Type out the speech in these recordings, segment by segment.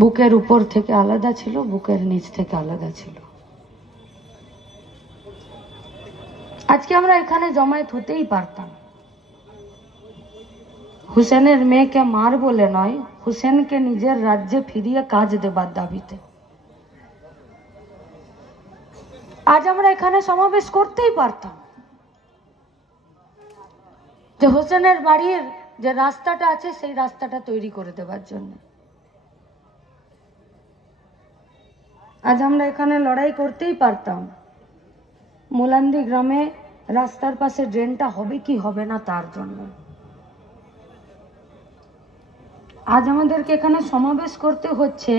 বুকের উপর থেকে আলাদা ছিল, বুকের নিচ থেকে আলাদা ছিল। আজকে আমরা এখানে জমায়েত হতেই পারতাম, হুসেনের মেয়েকে মার বলে নয়, হুসেনকে নিজের রাজ্যে ফিরিয়ে কাজ দেবার দাবিতে। আজ আমরা এখানে সমাবেশ করতেই পারতাম, যে হোসেনের বাড়ির যে রাস্তাটা আছে সেই রাস্তাটা তৈরি করে দেবার জন্য। আজ আমরা এখানে লড়াই করতেই পারতাম, মোলান্দি গ্রামে রাস্তার পাশে ড্রেনটা হবে কি হবে না তার জন্য। আজ আমাদেরকে এখানে সমাবেশ করতে হচ্ছে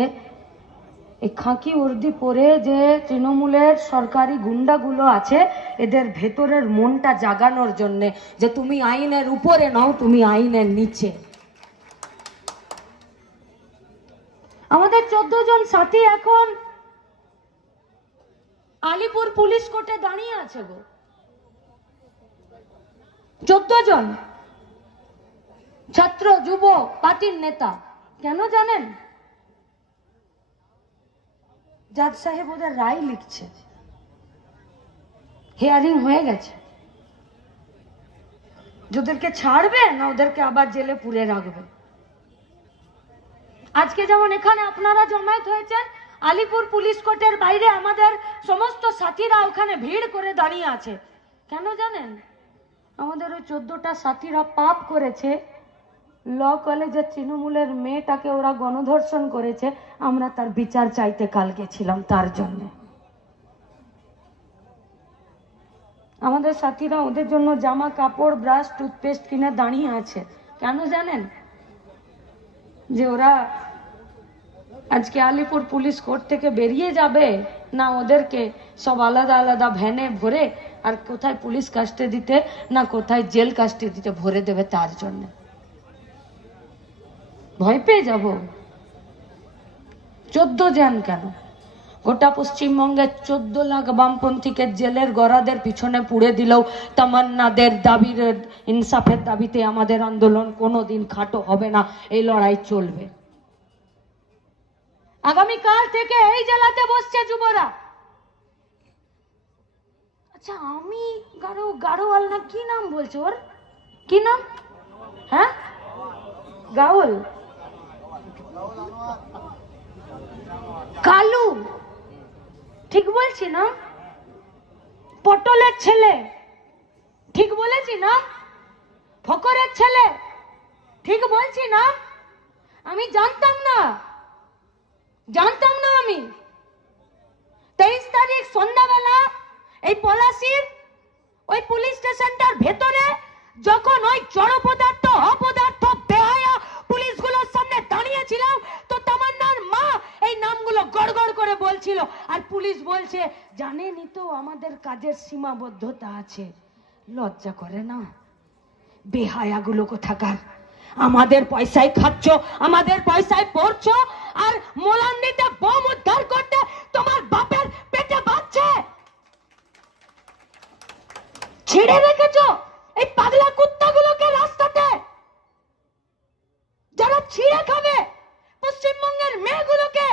এই খাকি উর্দি পরে যে তৃণমূলের সরকারি গুন্ডাগুলো আছে এদের ভেতরের মনটা জাগানোর জন্য, যে তুমি আইনের উপরে নাও, তুমি আইনের নিচে। আমাদের 14 জন সাথী এখন আলিপুর পুলিশ কোর্টে দাঁড়িয়ে আছে গো। 14 জন ছাত্র যুব পার্টির নেতা। কেন জানেন? জাজ সাহেব ওদের রায় লিখছে, হিয়ারিং হয়ে গেছে, ওদেরকে ছাড়বে না ওদেরকে আবার জেলে পুরে রাখবে। আজকে যেমন এখানে আপনারা জমায়েত হয়েছেন, আলিপুর পুলিশ কোর্টের বাইরে আমাদের সমস্ত সাথীরা ওখানে ভিড় করে দাঁড়িয়ে আছে। কেন জানেন? আমাদের ওই 14টা সাথীরা পাপ করেছে, ল কলেজের তৃণমূলের মেয়েটাকে ওরা গণধর্ষণ করেছে, আমরা তার বিচার চাইতে কাল গেছিলাম। তার জন্য আমাদের সাথীরা ওদের জন্য জামা কাপড় ব্রাশ টুথপেস্ট কিনে দাঁড়িয়ে আছে। কেন জানেন? যে ওরা আজকে আলিপুর পুলিশ কোর্ট থেকে বেরিয়ে যাবে না, ওদেরকে সব আলাদা আলাদা ভ্যানে ভরে আর কোথায় পুলিশ কাস্টাডিতে না কোথায় জেল কাস্টাডিতে ভরে দেবে, তার জন্য ভয় পেয়ে যাব। 14 জন কেন, গোটা পশ্চিমবঙ্গে 14 লাখ বামপন্থীকে জেলের গড়াদের পিছনে পুড়ে দিলেও তামান্নাদের দাবির ইনসাফের দাবিতে আমাদের আন্দোলন কোনোদিন খাটো হবে না, এই লড়াই চলবে। আগামীকাল থেকে এই জেলাতে বসছে যুবরা। আচ্ছা, আমি গাড়োয়াল না কি নাম বলছো, ওর কি নাম? হ্যাঁ, গাউল, কালু, ঠিক বলছি না? পটলের ছেলে, ঠিক বলেছি না? ফকরের ছেলে, ঠিক বলছি না? আমি জানতাম না আমি 23 তারিখ সন্ধ্যাবেলা এই পলাশির ওই পুলিশ স্টেশনটার ভেতরে যখন ওই জড় পদার্থ অপদার্থ বেহায়া পুলিশগুলোর সামনে দাঁড়িয়েছিলাম, তো তামান্নার মা এই নামগুলো গড়গড় করে বলছিল, আর পুলিশ বলছে জানেনই তো আমাদের কাজের সীমাবদ্ধতা আছে। লজ্জা করে না? বেহায়াগুলো কোথাকার, আমাদের পয়সায় খাচ্ছ, আমাদের পয়সায় পড়ছো, আর মোলান্দিতে বোম উদ্ধার করতে তোমার বাপের পেটে বাঁচছে। ছেড়ে রেখেছো এই পাগলা কুত্তাগুলোকে রাস্তাতে, যারা ছিঁড়ে খাবে পশ্চিমবঙ্গের মেয়েগুলোকে।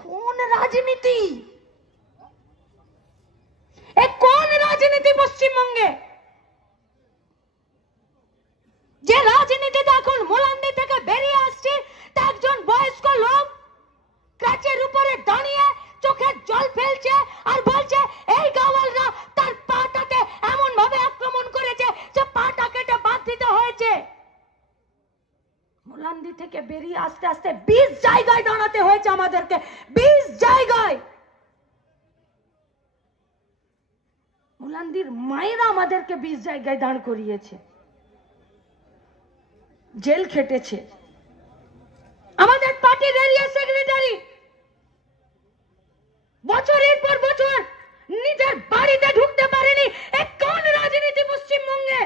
কোন রাজনীতি, কোন রাজনীতি পশ্চিমবঙ্গে? যে রাজনীতিতে এখন মোলান্দি থেকে বেরিয়ে আসছে, তা একজন বয়স্ক লোক ক্রাচের উপরে দাঁড়িয়ে চোখে জল ফেলছে আর বলছে এই গাওয়ালরা তার পাটাকে এমন ভাবে আক্রমণ করেছে যে পাটা কেটে বাদ দিতে হয়েছে। মোলান্দি থেকে বেরিয়ে আস্তে আস্তে 20 জায়গায় দাঁড়াতে হয়েছে আমাদেরকে, 20 জায়গায়। মোলান্দির মায়েরা আমাদেরকে 20 জায়গায় দাঁড় করিয়েছে, জেল খেটেছে। আমাদের পার্টির এরিয়া সেক্রেটারি বছরের পর বছর নিজের বাড়িতে ঢুকতে পারেনি। কোন রাজনীতি পশ্চিমবঙ্গে?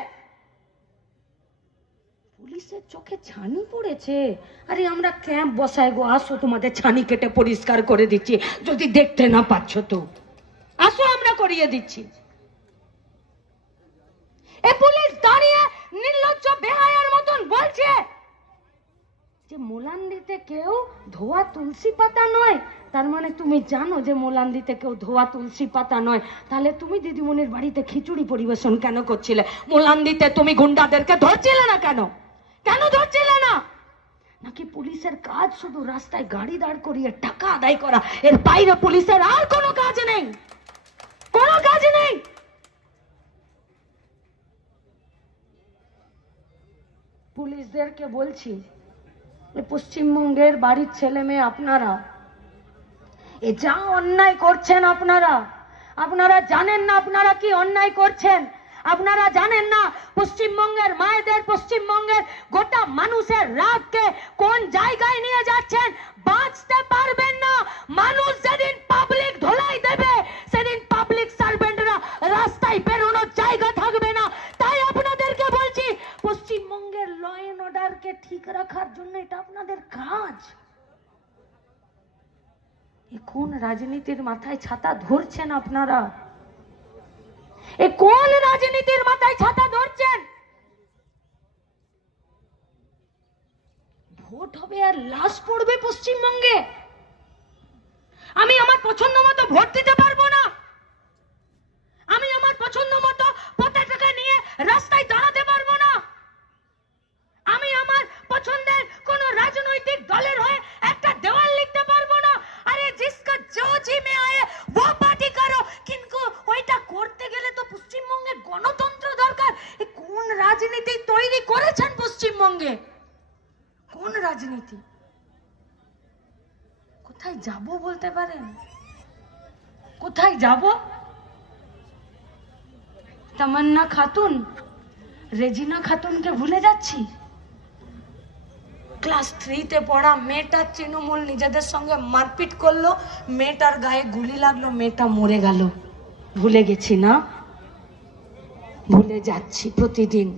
পুলিশের চোখে ছানি পড়েছে। আরে আমরা ক্যাম্প বসাই গো, আসো তোমাদের ছানি কেটে পরিষ্কার করে দিচ্ছি, যদি দেখতে না পাচ্ছ তো আসো, আমরা করিয়ে দিচ্ছি। এ পুলিশ দাঁড়িয়ে নির্লজ্জ বেহায়ার মতন বলছে যে মোলান্দিতে কেউ ধোয়া তুলসী পাতা নয়, তার মানে তুমি জানো যে মোলান্দিতে কেউ ধোয়া তুলসী পাতা নয়, তাহলে তুমি দিদিমণির বাড়িতে খিচুড়ি পরিবেশন কেন করছিলে? মোলান্দিতে তুমি গুন্ডাদেরকে ধরছিলে না কেন? কেন ধরছিলে না? নাকি পুলিশের কাজ শুধু রাস্তায় গাড়ি দাঁড় করিয়ে টাকা আদায় করা, এর বাইরে পুলিশের আর কোনো কাজ নেই? কোনো কাজ নেই। পুলিশদেরকে বলছি, পশ্চিমবঙ্গের বাড়ির ছেলে মেয়ে আপনারা এ যা অন্যায় করছেন, আপনারা জানেন না আপনারা কি অন্যায় করছেন? আপনারা জানেন না পশ্চিমবঙ্গের মায়েদের, পশ্চিমবঙ্গের গোটা মানুষের রাগকে কোন জায়গায় নিয়ে যাচ্ছেন? বাঁচতে পারবেন না। মানুষ যেদিন পাবলিক ধোলাই দেবে, সেদিন পাবলিক সার্ভেন্টরা রাস্তায় বেরোনোর জায়গা থাকবে না। তাই আপনাদেরকে বলছি, পশ্চিমবঙ্গের ল এন্ড অর্ডারকে ঠিক রাখার জন্য এটা আপনাদের কাজ। কোন রাজনীতির মাথায় ছাতা ধরছেন আপনারা? কোন রাজনীতির মাথায় ছাতা ধরছেন? ভোট হবে আর লাশ পড়বে পশ্চিমবঙ্গে। আমি আমার পছন্দ মতো ভোট দিতে পারবো না। আমি আমার পছন্দ মতো পতাকা নিয়ে রাস্তায় দাঁড়াতে পারবো না। আমি আমার পছন্দের কোন রাজনৈতিক দলের হয়ে একটা দেওয়াল লিখতে পারবো না। আরে জিসকা जो जी में आए वो पार्टी करो, কিন্তু ওইটা করতে গেলে তো পশ্চিমবঙ্গে গণতন্ত্র দরকার। কোন রাজনীতি তৈরি করেছেন পশ্চিমবঙ্গে? কোন রাজনীতি? কোথায় যাব বলতে পারেন? কোথায় যাব? তামান্না খাতুন, রেজিনা খাতুনকে ভুলে যাচ্ছি? ক্লাস 3-তে পড়া মেয়েটা তৃণমূল নিজেদের সঙ্গে মারপিট করলো, মেয়েটার গায়ে গুলি লাগলো, মেয়েটা মরে গেল। ভুলে গেছি না? ভুলে যাচ্ছি প্রতিদিন,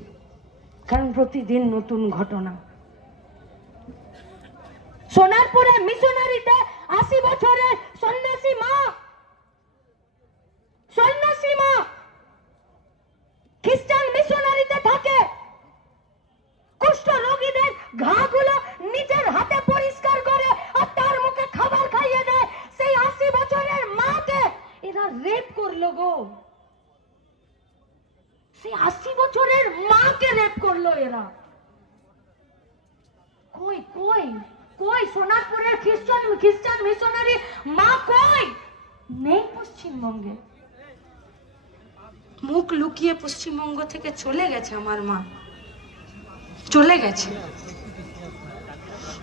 কারণ প্রতিদিন নতুন ঘটনা। সোনারপুরে মিশনারিতে 80 বছরের সন্ন্যাসী মা খ্রিস্টান মিশনারিতে থাকে। কুষ্ঠ রোগীদের ঘাগুলো নিজের হাতে পরিষ্কার করে আর তার মুখে খাবার খাইয়ে দেয়। সেই 80 বছরের মাকে এরা রেপ করলো গো। সেই 80 বছরের মাকে রেপ করলো এরা। কই কই কই সোনারপুরের খ্রিস্টান মিশনারি মা কই? নেই পশ্চিমবঙ্গে। মুখ লুকিয়ে পশ্চিমবঙ্গ থেকে চলে গেছে আমার মা, চলে গেছে।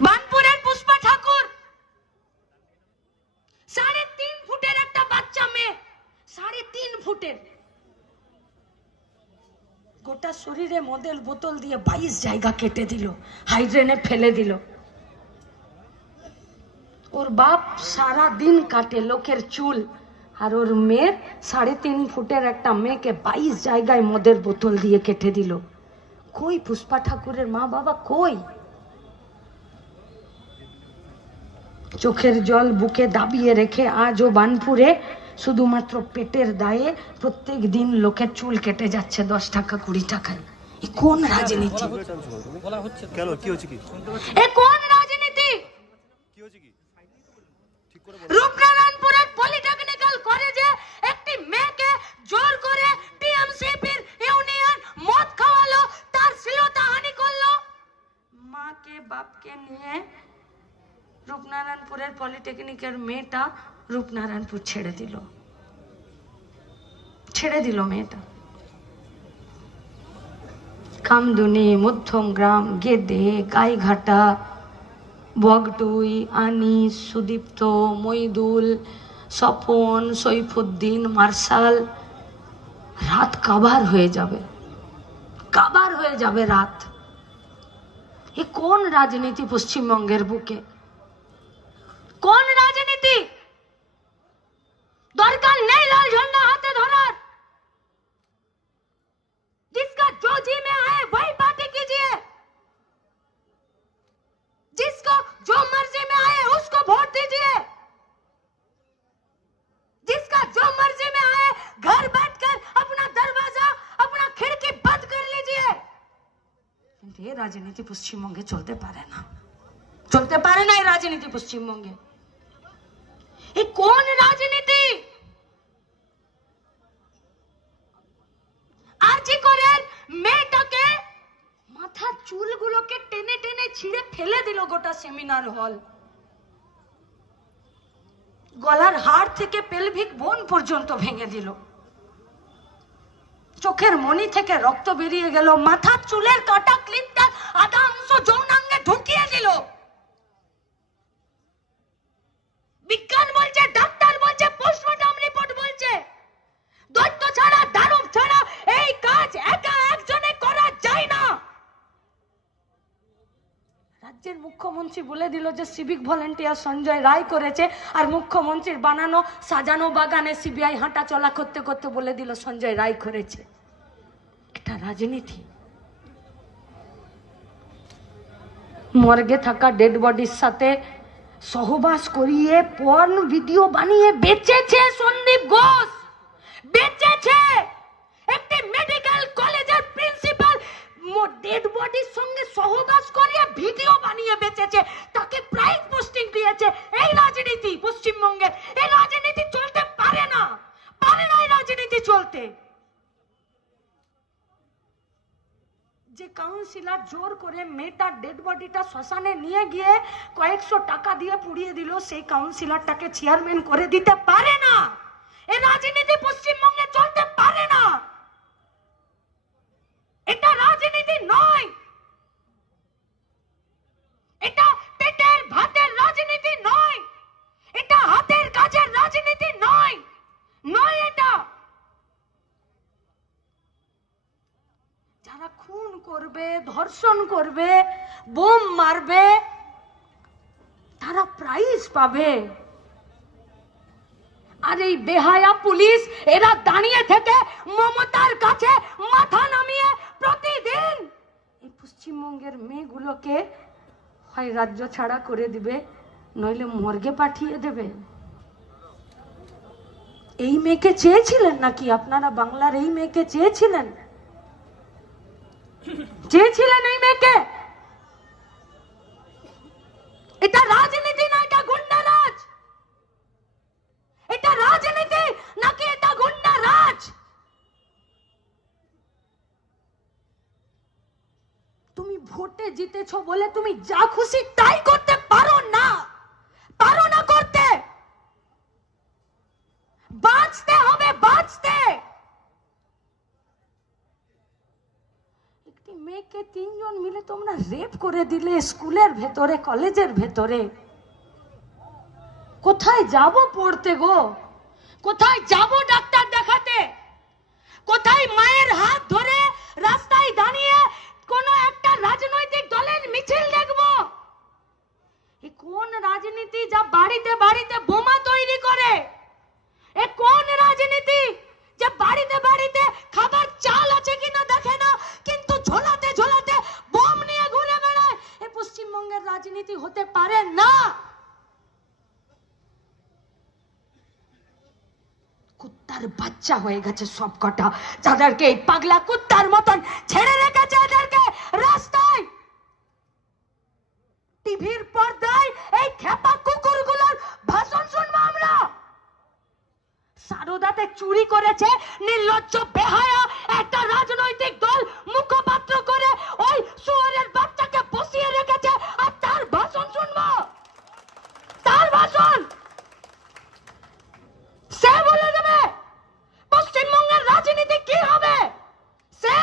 বানপুরের পুষ্পা ঠাকুর 3.5 ফুটের একটা বাচ্চা মেয়ে, 3.5 ফুটের, গোটা শরীরে মদের বোতল দিয়ে 22 জায়গা কেটে দিল, হাইড্রেনে ফেলে দিল। ওর বাপ সারা দিন কাটে লোকের চুল, আর ওর মেয়ের 3.5 ফুটের একটা মেয়েকে 22 জায়গায় মদের বোতল দিয়ে কেটে দিল। কই পুষ্পা ঠাকুরের মা বাবা কই? চোখের জল বুকে দাবিয়ে রেখে আজও বানপুরে শুধুমাত্র পেটের দায়ে প্রত্যেক দিন লোকের চুল কেটে যাচ্ছে 10 টাকা 20 টাকায়। কোন রাজনীতি? কোন রাজনীতি? রূপনারায়ণপুরের পলিটেকনিক্যাল কলেজে একটি মেয়েকে জোর করে টিএমসিপির ইউনিয়ন মদ খাওয়ালো, তার শ্লীলতাহানি করলো। মাকে বাপকে নিয়ে রূপনারায়ণপুরের পলিটেকনিকের মেয়েটা রূপনারায়ণপুর ছেড়ে দিল মেয়েটা। কামদুনি, মধ্যমগ্রাম, গেদে, গাইঘাটা, বগটুই, আনিস, সুদীপ্ত, মইদুল, স্বপন, সৈফুদ্দিন, মার্শাল, রাত কাবার হয়ে যাবে রাত। এ কোন রাজনীতি পশ্চিমবঙ্গের বুকে? কোন রাজনীতি? দরকার নেই লাল ঝন্ডা হাতে ধরার। जिसका जो जी में आए वही पार्टी कीजिए, जिसको जो मर्जी में आए उसको वोट दीजिए, जिसका जो मर्जी में आए घर बैठकर अपना दरवाजा अपना खिड़की बंद कर लीजिए। কিন্তু এই রাজনীতি পশ্চিমবঙ্গে চলতে পারে না। চলতে পারে না এই রাজনীতি পশ্চিমবঙ্গে। এই কোন রাজনীতি? আরজি করেন মেয়েটাকে মাথার চুলগুলোকে টেনে টেনে ছিঁড়ে ফেলে দিল গোটা সেমিনার হল। গলার হাড় থেকে পেলভিক বোন পর্যন্ত ভেঙে দিল। চোখের মনি থেকে রক্ত বেরিয়ে গেল। মাথার চুলের কাটা ক্লিপটা আধা অংশ যৌনাঙ্গে ঢুকিয়ে দিল। বিজ্ঞান বলছে, ডাক্তার বলছে, পোস্টমর্টম রিপোর্ট বলছে, দৈত্য ছাড়া দানব ছাড়া এই কাজ একা একজনে করা যায় না। রাজ্যের মুখ্যমন্ত্রী বলে দিল যে সিভিক ভলেন্টিয়ার সঞ্জয় রায় করেছে, আর মুখ্যমন্ত্রীর বানানো সাজানো বাগানে সিবিআই হাঁটা চলা করতে করতে বলে দিল সঞ্জয় রায় করেছে। এটা রাজনীতি। মর্গে থাকা ডেড বডির সাথে সহবাস করিয়ে পর্ন ভিডিও বানিয়ে বেচেছে সন্দীপ ঘোষ, বেচেছে। একটি মেডিকেল কলেজের প্রিন্সিপাল ডেড বডির সঙ্গে সহবাস করিয়ে ভিডিও বানিয়ে বেচেছে, তাকে প্রাইজ পোস্টিং দিয়েছে। এই রাজনীতি পশ্চিমবঙ্গের। এই রাজনীতি চলতে পারে না, পারে না এই রাজনীতি চলতে। যে কাউন্সিলর জোর করে মেয়েটার ডেড বডিটা শ্মশানে নিয়ে গিয়ে কয়েকশো টাকা দিয়ে পুড়িয়ে দিল, সেই কাউন্সিলরটাকে চেয়ারম্যান করে দিতে পারে না। এই রাজনীতি পশ্চিমবঙ্গে চলতে পারে না। এটা রাজনীতি নয়, এটা পেটের ভাতের রাজনীতি নয়, এটা হাতের কাজের রাজনীতি নয়, নয় এটা। যারা খুন করবে, ধর্ষণ করবে, বোম মারবে, তারা প্রাইজ পাবে। আর এই বেহায়া পুলিশ এরা দাঁড়িয়ে থেকে মমতার কাছে মাথা নামিয়ে প্রতিদিন এই পশ্চিমবঙ্গের মেয়েগুলোকে হয় রাজ্য ছাড়া করে দিবে, নইলে মর্গে পাঠিয়ে দেবে। এই মেয়েকে চেয়েছিলেন নাকি আপনারা? বাংলার এই মেয়েকে চেয়েছিলেন? চেয়েছিলেন এই মেয়েকে? এটা রাজনীতি না, এটা গুন্ডারাজ। এটা রাজনীতি নাকি এটা গুন্ডারাজ? তুমি ভোটে জিতেছো বলে তুমি যা খুশি তাই করতে পারো না, পারো না করতে। বাঁচতে হবে, বাঁচতে। একটি মেয়েকে তিনজন মিলে তোমরা রেপ করে দিলে স্কুলের ভেতরে, কলেজের ভেতরে। কোথায় যাব পড়তে গো? কোথায় যাব ডাক্তার দেখাতে? কোথায় মায়ের হাত ধরে রাস্তায় দাঁড়িয়ে কোন একটা রাজনৈতিক দলের মিছিল দেখব? এ কোন রাজনীতি যা বাড়িতে বাড়িতে বোমা তৈরি করে? এ কোন রাজনীতি যে বাড়িতে বাড়িতে খাবার চাল আছে কিনা দেখে না, কিন্তু ঝোলাতে ঝোলাতে বোম নিয়ে ঘুরে বেড়ায়? এ পশ্চিমবঙ্গের রাজনীতি হতে পারে না। কুত্তার বাচ্চা হয়ে গেছে সব কটা, যাদেরকে এই পাগলা কুত্তার মতন ছেড়ে রেখেছে এদেরকে রাস্তায়। টিভির পর্দায় এই খেপা কুকুরগুলোর ভাষণ শুনবো আমরা। সারদাতে চুরি করেছে নির্লজ্জ বেহায়া একটা রাজনৈতিক দল মুখপাত্র করে ওই শুয়োরের বাচ্চাকে বসিয়ে রেখেছে, আর তার ভাষণ শুনবো? তার ভাষণ সে বলে দেবে পশ্চিমবঙ্গের রাজনীতি কি হবে। সে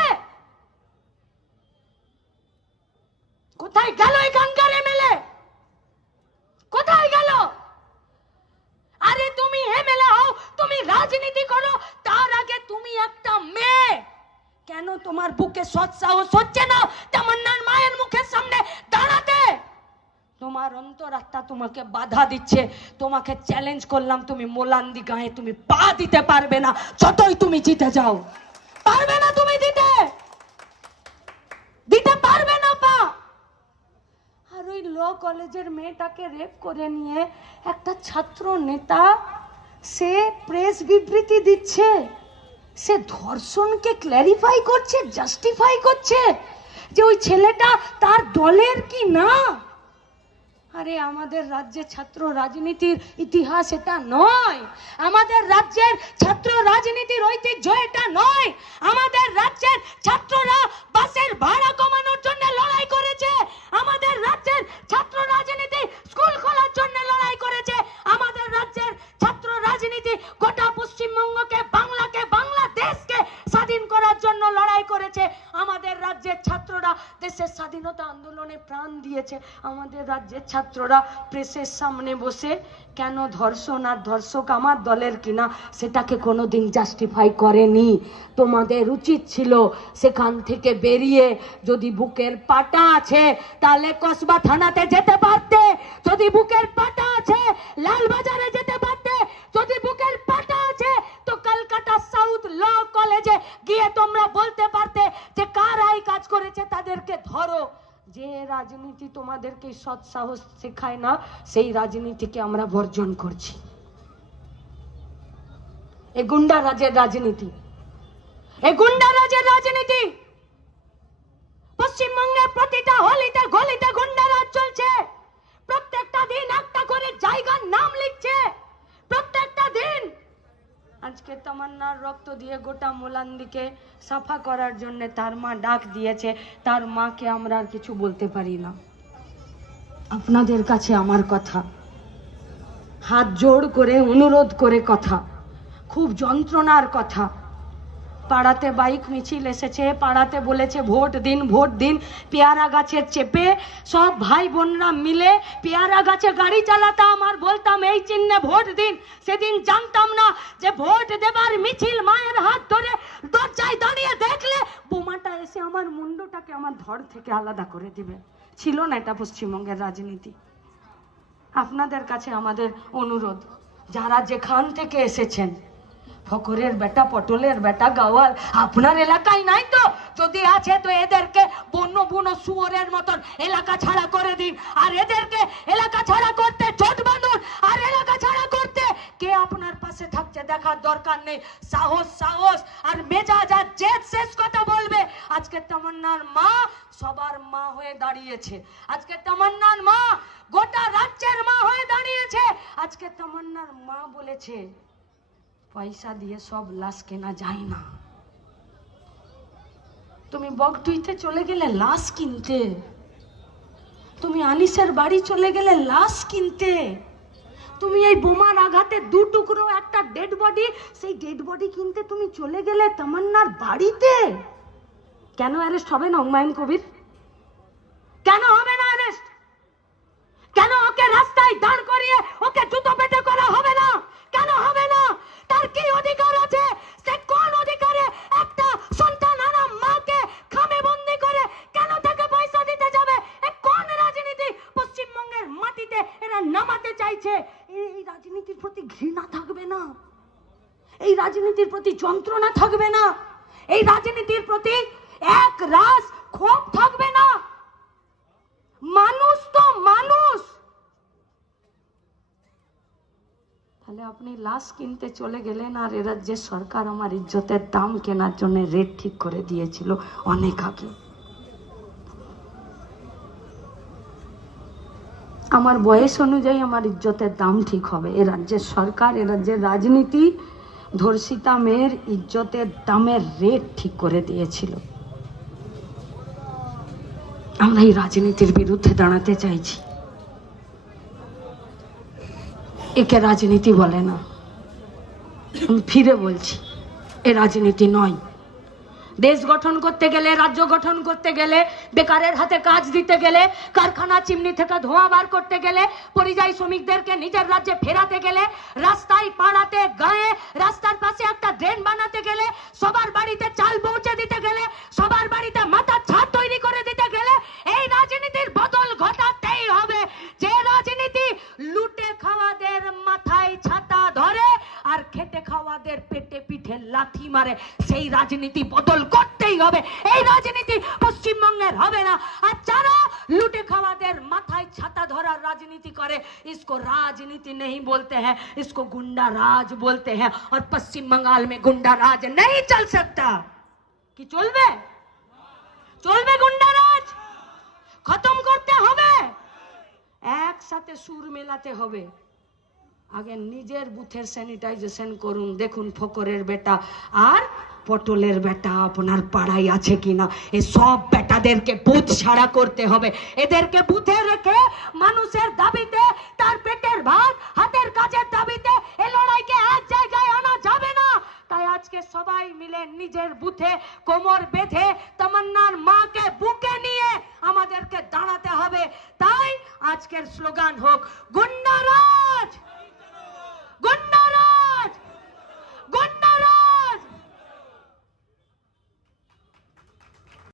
কোথায় গেল? এখানকার এমএলএ কোথায় গেল? আরে তুমি এমএলএ হও, তুমি রাজনীতি করো, তার আগে তুমি একটা মেয়ে। কেন তোমার বুকে সৎ সাহস হচ্ছে না তামান্নার মায়ের মুখের সামনে দাঁড়াতে? তোমার অন্তরাত্মা তোমাকে বাধা দিচ্ছে। তোমাকে চ্যালেঞ্জ করলাম, তুমি মোলান্দি গায়ে তুমি পা দিতে পারবে না, যতই তুমি জিতে যাও। পারবে না, তুমি দিতে পারবে না পা। আর ওই ল কলেজের মেয়েটাকে রেপ করে নিয়ে একটা ছাত্র নেতা সে প্রেস বিবৃতি দিচ্ছে, সে ধর্ষণকে ক্ল্যারিফাই করছে, জাস্টিফাই করছে যে ওই ছেলেটা তার দলের কি না। আরে আমাদের রাজ্যের ছাত্র রাজনীতির ইতিহাস এটা নয়, আমাদের রাজ্যের ছাত্র রাজনীতির ঐতিহ্য এটা নয়। আমাদের রাজ্যের ছাত্ররা বাসের ভাড়া কমানোর জন্য লড়াই করেছে, আমাদের রাজ্যের ছাত্র রাজনীতি স্কুল খোলার জন্য লড়াই করেছে, আমাদের রাজ্যের ছাত্র রাজনীতি গোটা পশ্চিমবঙ্গকে, বাংলাকে, বাংলাদেশকে স্বাধীন করার জন্য লড়াই করেছে। আমাদের রাজ্যের ছাত্ররা দেশের স্বাধীনতা আন্দোলনে প্রাণ দিয়েছে। আমাদের রাজ্যের ছাত্ররা প্রেসের সামনে বসে কেন ধর্ষণ আর ধর্ষক আমার দলের কিনা সেটাকে কোনোদিন জাস্টিফাই করেনি। তোমাদের উচিত ছিল সেখান থেকে বেরিয়ে, যদি বুকের পাটা আছে তাহলে কসবা থানাতে যেতে পারতে, যদি বুকের পাটা আছে লালবাজারে যেতে পারতে, যদি বুকের পাটা আছে তো কলকাতা সাউথ ল কলেজে গিয়ে তোমরা বলতে পারতে যে কারা এই কাজ করেছে তাদেরকে ধরো। যে রাজনীতি তোমাদেরকে সৎ সাহস শেখায় না, সেই রাজনীতিকে আমরা বর্জন করছি। এই গুন্ডা রাজের রাজনীতি, এই গুন্ডা রাজের রাজনীতি। পশ্চিমবঙ্গে প্রতিটা হলিতে গলিতে গুন্ডা রাজ চলছে। প্রত্যেকটা দিন একটা করে জায়গার নাম লিখছে, প্রত্যেকটা দিন। আজকে তামান্নার রক্ত দিয়ে গোটা মোলান্দিকে সাফা করার জন্য তার মা ডাক দিয়েছে। তার মাকে আমরা আর কিছু বলতে পারি না। আপনাদের কাছে আমার কথা, হাত জোড় করে অনুরোধ করে কথা, খুব যন্ত্রণার কথা। পাড়াতে বাইক মিছিল এসেছে, পাড়াতে বলেছে ভোট দিন, ভোট দিন। পেয়ারা গাছের চেপে সব ভাই বোনরা মিলে পেয়ারা গাছে গাড়ি চালাতাম আর বলতাম এই চিহ্নে ভোট দিন। সেদিন জানতাম না যে ভোট দেবার মিছিল মায়ের হাত ধরে দরজায় দাঁড়িয়ে দেখলে বোমাটা এসে আমার মুন্ডটাকে আমার ধড় থেকে আলাদা করে দিবে। ছিল না এটা পশ্চিমবঙ্গের রাজনীতি। আপনাদের কাছে আমাদের অনুরোধ, যারা যেখান থেকে এসেছেন, ফকরের বেটা, পটলের বেটা, গাওয়াল আপনার এলাকায় নাই তো? যদি আছে তো এদেরকে বন্য বুনো শুয়োরের মতন এলাকা ছাড়া করে দিন। আর এদেরকে এলাকা ছাড়া করতে জোট বাঁধুন। আর এলাকা ছাড়া করতে কে আপনার পাশে থাকছে দেখার দরকার নেই। সাহস সাহস আর মেজাজ আর জেদ শেষ কথা বলবে। আজকে তামান্নার মা সবার মা হয়ে দাঁড়িয়েছে। আজকে তামান্নার মা গোটা রাজ্যের মা হয়ে দাঁড়িয়েছে। আজকে তামান্নার মা বলেছে পয়সা দিয়ে সব লাশ কেনা যায় না। তুমি বগটুইতে চলে গেলে লাশ কিনতে, তুমি আনিসের বাড়ি চলে গেলে লাশ কিনতে, তুমি এই বোমার আঘাতে দু টুকরো একটা ডেড বডি, সেই ডেড বডি কিনতে তুমি চলে গেলে তামান্নার বাড়িতে। কেন অ্যারেস্ট হবে না হুমায়ুন কবির? কেন হবে না অ্যারেস্ট? কেন ওকে রাস্তায় দাঁড় করিয়ে ওকে জুতো পেটে করা হবে না? কেন হবে না? তার কি অধিকার আছে? সে কোন অধিকারে একটা সন্তান আনা মাকে খামে বন্দি করে কেন তাকে পয়সা দিতে যাবে? এ কোন রাজনীতি পশ্চিমবঙ্গের মাটিতে এরা নামাতে চাইছে? এই রাজনীতির প্রতি ঘৃণা থাকবে না? এই রাজনীতির প্রতি যন্ত্রণা থাকবে না? এই রাজনীতির প্রতি এক রাস ক্ষোভ থাকবে না? মানুষ তো মানুষ। তাহলে আপনি লাশ কিনতে চলে গেলেন আর এ রাজ্যের সরকার আমার ইজ্জতের দাম কেনার জন্য রেট ঠিক করে দিয়েছিল অনেক আগে। আমার বয়স অনুযায়ী আমার ইজ্জতের দাম ঠিক হবে। এ রাজ্যের সরকার, এ রাজ্যের রাজনীতি ধর্ষিতা মেয়ের ইজ্জতের দামের রেট ঠিক করে দিয়েছিল। আমরা এই রাজনীতির বিরুদ্ধে দাঁড়াতে চাইছি। একে রাজনীতি বলে না। আমি ফিরে বলছি, এ রাজনীতি নয়। দেশ গঠন করতে গেলে, রাজ্য গঠন করতে গেলে, বেকারের হাতে কাজ দিতে গেলে, কারখানা চিমনি থেকে ধোঁয়া বার করতে গেলে, পরিযায়ী শ্রমিকদেরকে নিজের রাজ্যে ফেরাতে গেলে, রাস্তায় পাড়াতে গায়ে রাস্তার পাশে একটা ড্রেন বানাতে গেলে, সবার বাড়িতে চাল পৌঁছে দিতে গেলে, সবার বাড়িতে মাথার ছাদ তৈরি করে দিতে গেলে এই রাজনীতির বদল ঘটাতেই হবে। যে রাজনীতি লুটে খাওয়াদের মাথায় ছাতা ধরে আর খেটে খাওয়াদের পেটে পিঠে লাথি মারে, সেই রাজনীতি বদল করতেই হবে। এই রাজনীতি পশ্চিমবঙ্গের হবে না। আর যারা লুটে খাওয়াদের মাথায় ছাতা ধরার রাজনীতি করে, इसको राजनीति नहीं बोलते हैं, इसको गुंडा राज बोलते हैं। और पश्चिम बंगाल में गुंडा राज नहीं चल सकता। কি চলবে? চলবে গুন্ডা রাজ? খতম করতে হবে। এক সুর মেলাতে হবে। আগে নিজের বুথের স্যানিটাইজেশন করুন, দেখুন ফকরের বেটা আর পটলের বেটা আপনার পাড়ায় আছে কিনা। এই সব বেটাদেরকে বুথ ছাড়া করতে হবে। এদেরকে বুথে রেখে মানুষের দাবিতে, তার পেটের ভাত হাতের কাজের দাবিতে এই লড়াইকে এক জায়গায় আনা যাবে না। তাই আজকে সবাই মিলে নিজের বুথে কোমর বেঁধে তামান্নার মাকে বুকে নিয়ে আমাদেরকে দাঁড়াতে হবে। তাই আজকের স্লোগান হোক গুন্ডারাজ।